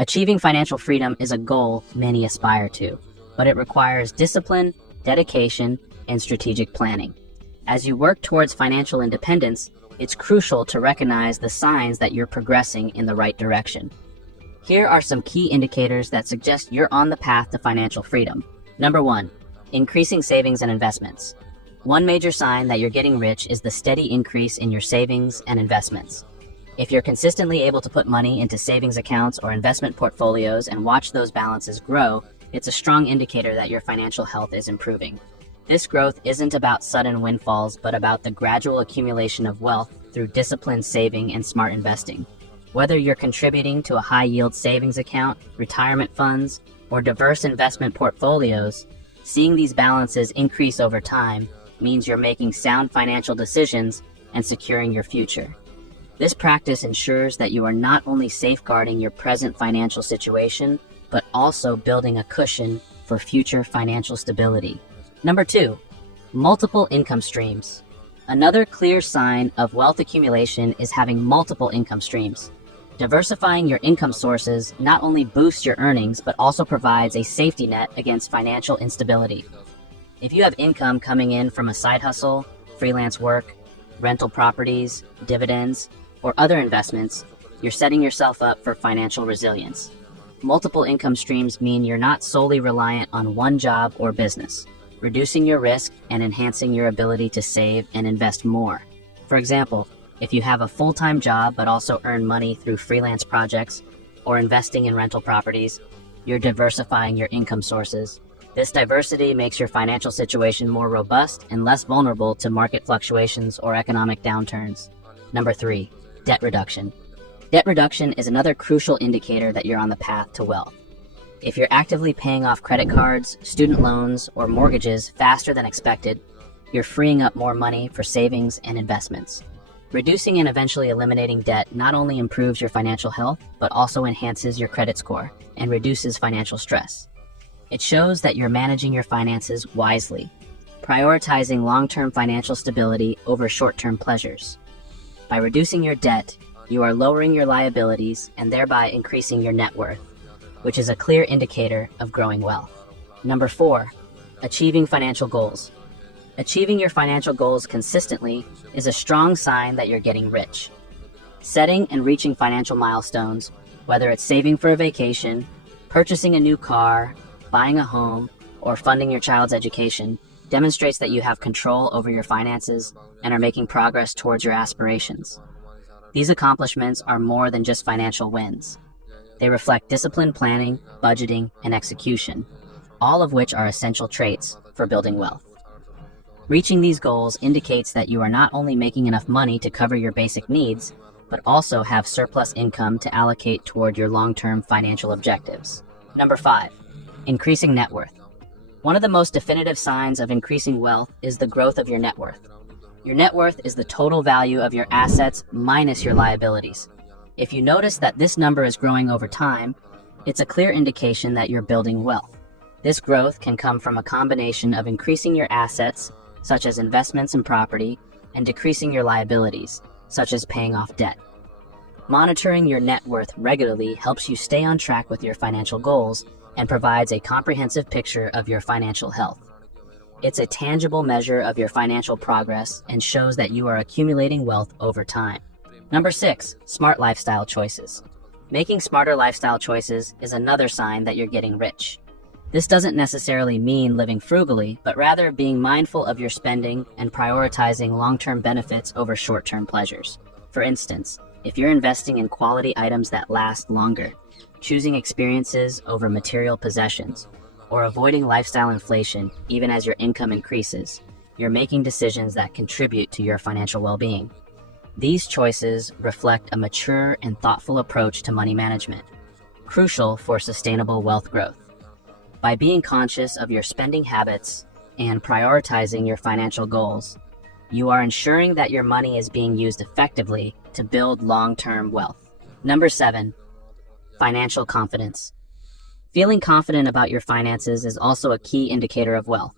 Achieving financial freedom is a goal many aspire to, but it requires discipline, dedication, and strategic planning. As you work towards financial independence, it's crucial to recognize the signs that you're progressing in the right direction. Here are some key indicators that suggest you're on the path to financial freedom. Number 1, increasing savings and investments. One major sign that you're getting rich is the steady increase in your savings and investments. If you're consistently able to put money into savings accounts or investment portfolios and watch those balances grow, it's a strong indicator that your financial health is improving. This growth isn't about sudden windfalls, but about the gradual accumulation of wealth through disciplined saving and smart investing. Whether you're contributing to a high-yield savings account, retirement funds, or diverse investment portfolios, seeing these balances increase over time means you're making sound financial decisions and securing your future. This practice ensures that you are not only safeguarding your present financial situation, but also building a cushion for future financial stability. Number 2, multiple income streams. Another clear sign of wealth accumulation is having multiple income streams. Diversifying your income sources not only boosts your earnings, but also provides a safety net against financial instability. If you have income coming in from a side hustle, freelance work, rental properties, dividends, or other investments, you're setting yourself up for financial resilience. Multiple income streams mean you're not solely reliant on one job or business, reducing your risk and enhancing your ability to save and invest more. For example, if you have a full-time job but also earn money through freelance projects or investing in rental properties, you're diversifying your income sources. This diversity makes your financial situation more robust and less vulnerable to market fluctuations or economic downturns. Number 3, debt reduction. Debt reduction is another crucial indicator that you're on the path to wealth. If you're actively paying off credit cards, student loans, or mortgages faster than expected, you're freeing up more money for savings and investments. Reducing and eventually eliminating debt not only improves your financial health, but also enhances your credit score and reduces financial stress. It shows that you're managing your finances wisely, prioritizing long-term financial stability over short-term pleasures. By reducing your debt, you are lowering your liabilities and thereby increasing your net worth, which is a clear indicator of growing wealth. Number 4, achieving financial goals. Achieving your financial goals consistently is a strong sign that you're getting rich. Setting and reaching financial milestones, whether it's saving for a vacation, purchasing a new car, buying a home, or funding your child's education, demonstrates that you have control over your finances and are making progress towards your aspirations. These accomplishments are more than just financial wins. They reflect disciplined planning, budgeting, and execution, all of which are essential traits for building wealth. Reaching these goals indicates that you are not only making enough money to cover your basic needs, but also have surplus income to allocate toward your long-term financial objectives. Number 5, increasing net worth. One of the most definitive signs of increasing wealth is the growth of your net worth. Your net worth is the total value of your assets minus your liabilities. If you notice that this number is growing over time, it's a clear indication that you're building wealth. This growth can come from a combination of increasing your assets, such as investments and property, and decreasing your liabilities, such as paying off debt. Monitoring your net worth regularly helps you stay on track with your financial goals and provides a comprehensive picture of your financial health. It's a tangible measure of your financial progress and shows that you are accumulating wealth over time. Number 6, smart lifestyle choices. Making smarter lifestyle choices is another sign that you're getting rich. This doesn't necessarily mean living frugally, but rather being mindful of your spending and prioritizing long-term benefits over short-term pleasures. For instance, if you're investing in quality items that last longer, choosing experiences over material possessions, or avoiding lifestyle inflation even as your income increases, you're making decisions that contribute to your financial well-being. These choices reflect a mature and thoughtful approach to money management, crucial for sustainable wealth growth. By being conscious of your spending habits and prioritizing your financial goals, you are ensuring that your money is being used effectively to build long-term wealth. Number 7, financial confidence. Feeling confident about your finances is also a key indicator of wealth.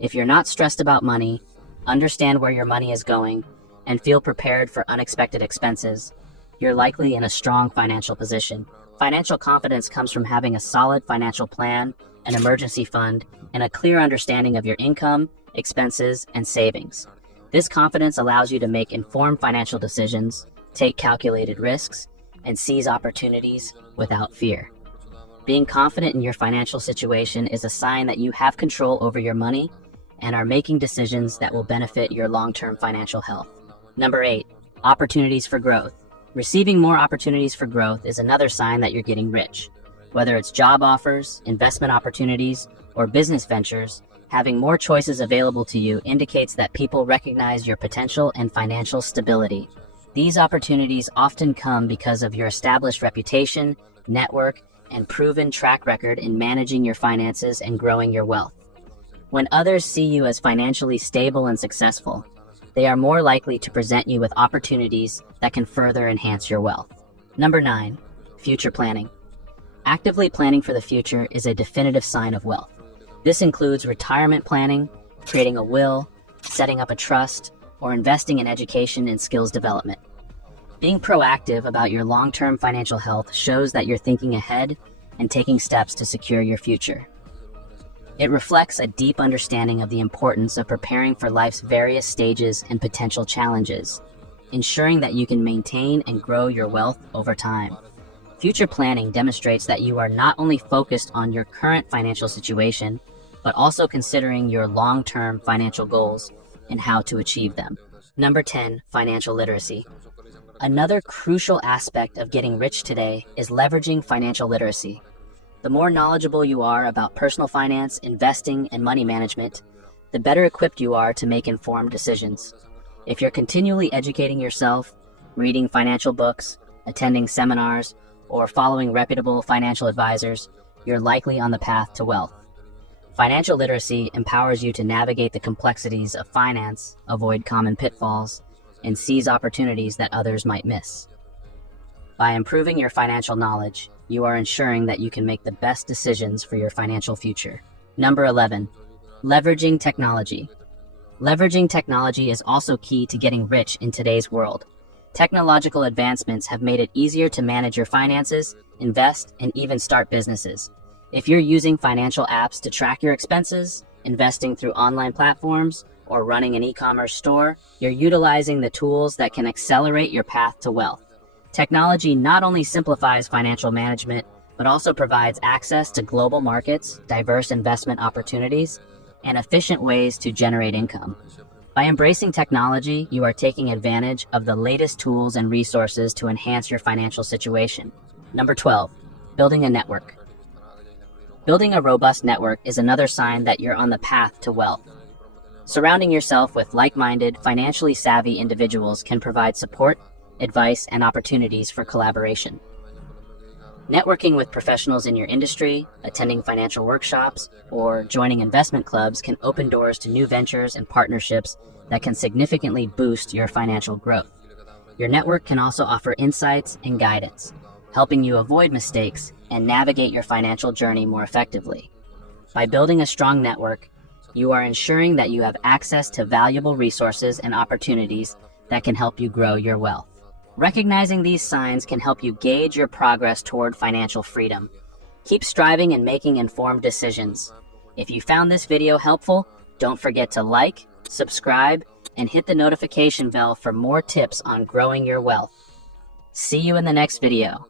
If you're not stressed about money, understand where your money is going, and feel prepared for unexpected expenses, you're likely in a strong financial position. Financial confidence comes from having a solid financial plan, an emergency fund, and a clear understanding of your income, expenses, and savings. This confidence allows you to make informed financial decisions, take calculated risks, and seize opportunities without fear. Being confident in your financial situation is a sign that you have control over your money and are making decisions that will benefit your long-term financial health. Number 8, opportunities for growth. Receiving more opportunities for growth is another sign that you're getting rich. Whether it's job offers, investment opportunities, or business ventures, having more choices available to you indicates that people recognize your potential and financial stability. These opportunities often come because of your established reputation, network, and proven track record in managing your finances and growing your wealth. When others see you as financially stable and successful, they are more likely to present you with opportunities that can further enhance your wealth. Number 9, future planning. Actively planning for the future is a definitive sign of wealth. This includes retirement planning, creating a will, setting up a trust, or investing in education and skills development. Being proactive about your long-term financial health shows that you're thinking ahead and taking steps to secure your future. It reflects a deep understanding of the importance of preparing for life's various stages and potential challenges, ensuring that you can maintain and grow your wealth over time. Future planning demonstrates that you are not only focused on your current financial situation, but also considering your long-term financial goals and how to achieve them. Number 10, financial literacy. Another crucial aspect of getting rich today is leveraging financial literacy. The more knowledgeable you are about personal finance, investing, and money management, the better equipped you are to make informed decisions. If you're continually educating yourself, reading financial books, attending seminars, or following reputable financial advisors, you're likely on the path to wealth. Financial literacy empowers you to navigate the complexities of finance, avoid common pitfalls, and seize opportunities that others might miss. By improving your financial knowledge, you are ensuring that you can make the best decisions for your financial future. Number 11, leveraging technology. Leveraging technology is also key to getting rich in today's world. Technological advancements have made it easier to manage your finances, invest, and even start businesses. If you're using financial apps to track your expenses, investing through online platforms, or running an e-commerce store, you're utilizing the tools that can accelerate your path to wealth. Technology not only simplifies financial management, but also provides access to global markets, diverse investment opportunities, and efficient ways to generate income. By embracing technology, you are taking advantage of the latest tools and resources to enhance your financial situation. Number 12, building a network. Building a robust network is another sign that you're on the path to wealth. Surrounding yourself with like-minded, financially savvy individuals can provide support, advice, and opportunities for collaboration. Networking with professionals in your industry, attending financial workshops, or joining investment clubs can open doors to new ventures and partnerships that can significantly boost your financial growth. Your network can also offer insights and guidance, helping you avoid mistakes and navigate your financial journey more effectively. By building a strong network, you are ensuring that you have access to valuable resources and opportunities that can help you grow your wealth. Recognizing these signs can help you gauge your progress toward financial freedom. Keep striving and making informed decisions. If you found this video helpful, don't forget to like, subscribe, and hit the notification bell for more tips on growing your wealth. See you in the next video.